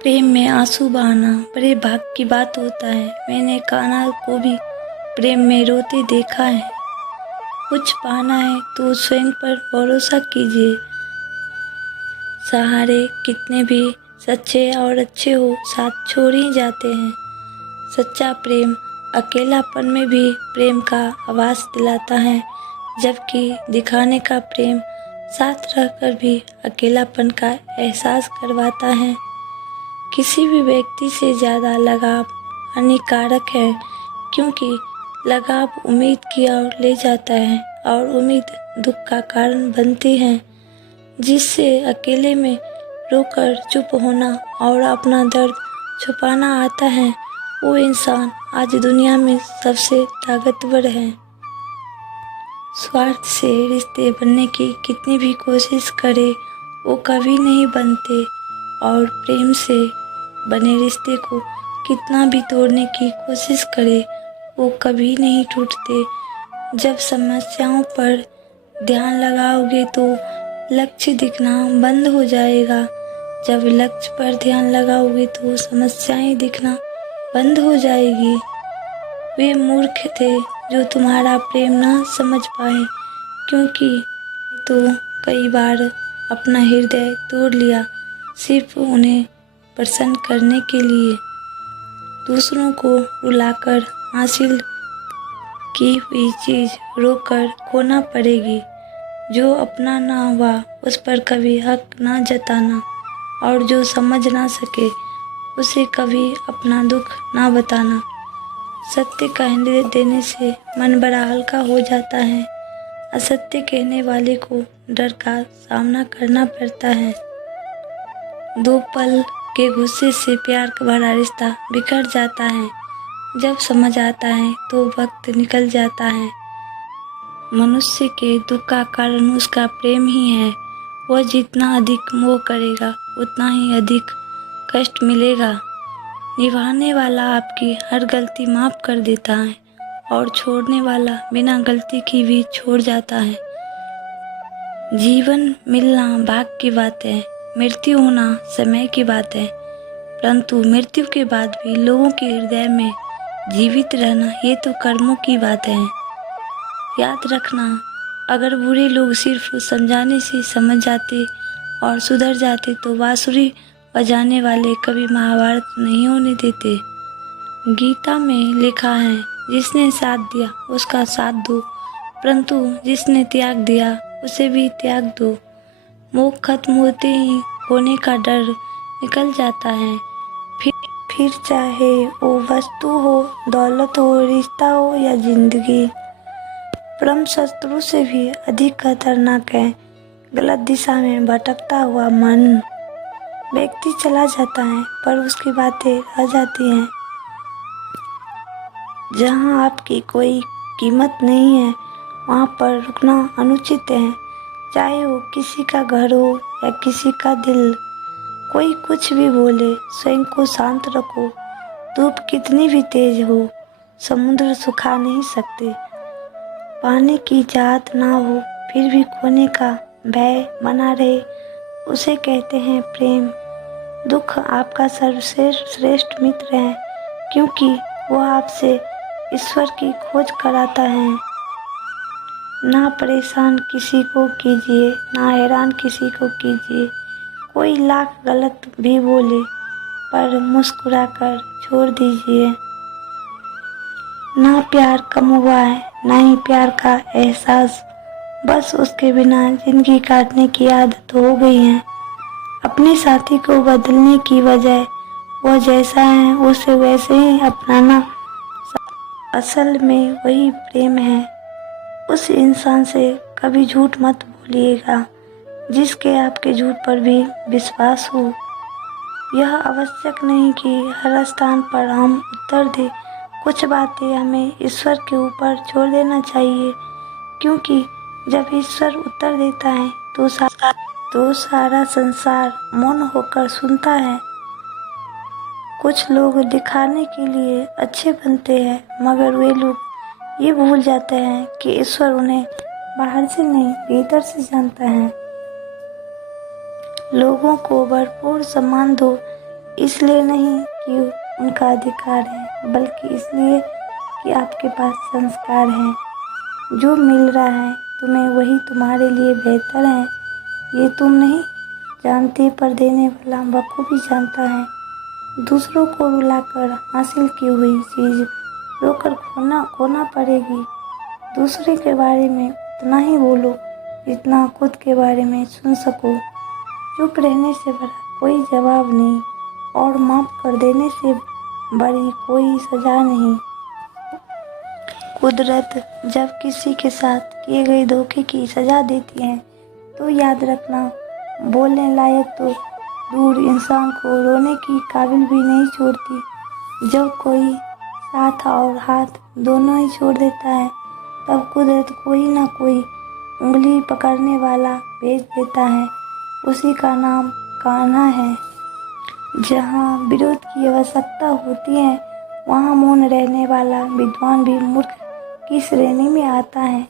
प्रेम में आंसू बहाना बड़े भाग की बात होता है। मैंने कान्हा को भी प्रेम में रोते देखा है। कुछ पाना है तो स्वयं पर भरोसा कीजिए। सहारे कितने भी सच्चे और अच्छे हो, साथ छोड़ ही जाते हैं। सच्चा प्रेम अकेलापन में भी प्रेम का आवाज़ दिलाता है, जबकि दिखाने का प्रेम साथ रहकर भी अकेलापन का एहसास करवाता है। किसी भी व्यक्ति से ज़्यादा लगाव हानिकारक है, क्योंकि लगाव उम्मीद की ओर ले जाता है और उम्मीद दुख का कारण बनती है, जिससे अकेले में रोकर चुप होना और अपना दर्द छुपाना आता है। वो इंसान आज दुनिया में सबसे ताकतवर है। स्वार्थ से रिश्ते बनने की कितनी भी कोशिश करे, वो कभी नहीं बनते, और प्रेम से बने रिश्ते को कितना भी तोड़ने की कोशिश करे, वो कभी नहीं टूटते। जब समस्याओं पर ध्यान लगाओगे तो लक्ष्य दिखना बंद हो जाएगा। जब लक्ष्य पर ध्यान लगाओगे तो समस्याएं दिखना बंद हो जाएगी। वे मूर्ख थे जो तुम्हारा प्रेम ना समझ पाए, क्योंकि तो कई बार अपना हृदय तोड़ लिया सिर्फ उन्हें प्रसन्न करने के लिए। दूसरों को रुलाकर हासिल की हुई चीज़ रोकर खोना पड़ेगी। जो अपना ना हुआ उस पर कभी हक ना जताना, और जो समझ ना सके उसे कभी अपना दुख ना बताना। सत्य कहने देने से मन बड़ा हल्का हो जाता है। असत्य कहने वाले को डर का सामना करना पड़ता है। दो पल के गुस्से से प्यार का भरा रिश्ता बिखर जाता है। जब समझ आता है तो वक्त निकल जाता है। मनुष्य के दुख का कारण उसका प्रेम ही है। वह जितना अधिक मोह करेगा उतना ही अधिक कष्ट मिलेगा। निभाने वाला आपकी हर गलती माफ़ कर देता है, और छोड़ने वाला बिना गलती की भी छोड़ जाता है। जीवन मिलना भाग्य की बात है, मृत्यु होना समय की बात है, परंतु मृत्यु के बाद भी लोगों के हृदय में जीवित रहना ये तो कर्मों की बात है। याद रखना, अगर बुरे लोग सिर्फ समझाने से समझ जाते और सुधर जाते तो बांसुरी बजाने वाले कभी महाभारत नहीं होने देते। गीता में लिखा है, जिसने साथ दिया उसका साथ दो, परंतु जिसने त्याग दिया उसे भी त्याग दो। मोह खत्म होते ही खोने का डर निकल जाता है। फिर चाहे वो वस्तु हो, दौलत हो, रिश्ता हो या जिंदगी। परम शत्रु से भी अधिक खतरनाक है गलत दिशा में भटकता हुआ मन। व्यक्ति चला जाता है पर उसकी बातें रह जाती हैं। जहाँ आपकी कोई कीमत नहीं है वहाँ पर रुकना अनुचित है, चाहे वो किसी का घर हो या किसी का दिल। कोई कुछ भी बोले, स्वयं को शांत रखो। धूप कितनी भी तेज हो, समुद्र सुखा नहीं सकते। पाने की चाहत ना हो फिर भी खोने का भय बना रहे, उसे कहते हैं प्रेम। दुख आपका सर्वश्रेष्ठ मित्र है, क्योंकि वह आपसे ईश्वर की खोज कराता है। ना परेशान किसी को कीजिए, ना हैरान किसी को कीजिए। कोई लाख गलत भी बोले पर मुस्कुराकर छोड़ दीजिए। ना प्यार कम हुआ है, ना ही प्यार का एहसास, बस उसके बिना जिंदगी काटने की आदत हो गई है। अपने साथी को बदलने की बजाय वह जैसा है उसे वैसे ही अपनाना असल में वही प्रेम है। उस इंसान से कभी झूठ मत बोलिएगा जिसके आपके झूठ पर भी विश्वास हो। यह आवश्यक नहीं कि हर स्थान पर हम उत्तर दें। कुछ बातें हमें ईश्वर के ऊपर छोड़ देना चाहिए, क्योंकि जब ईश्वर उत्तर देता है तो सारा संसार मौन होकर सुनता है। कुछ लोग दिखाने के लिए अच्छे बनते हैं, मगर वे लोग ये भूल जाते हैं कि ईश्वर उन्हें बाहर से नहीं भीतर से जानता है। लोगों को भरपूर सम्मान दो, इसलिए नहीं कि उनका अधिकार है, बल्कि इसलिए कि आपके पास संस्कार हैं। जो मिल रहा है तुम्हें वही तुम्हारे लिए बेहतर है, ये तुम नहीं जानते, पर देने वाला बखूबी जानता है। दूसरों को रुलाकर हासिल की हुई चीज़ रोकर खोना पड़ेगी। दूसरे के बारे में उतना ही बोलो जितना खुद के बारे में सुन सको। चुप रहने से बड़ा कोई जवाब नहीं, और माफ़ कर देने से बड़ी कोई सज़ा नहीं। कुदरत जब किसी के साथ किए गए धोखे की सज़ा देती है तो याद रखना, बोलने लायक तो दूर, इंसान को रोने की काबिल भी नहीं छोड़ती। जब कोई साथ और हाथ दोनों ही छोड़ देता है तब कुदरत कोई ना कोई उंगली पकड़ने वाला भेज देता है। उसी का नाम कान्हा है। जहाँ विरोध की आवश्यकता होती है वहाँ मौन रहने वाला विद्वान भी मूर्ख की श्रेणी में आता है।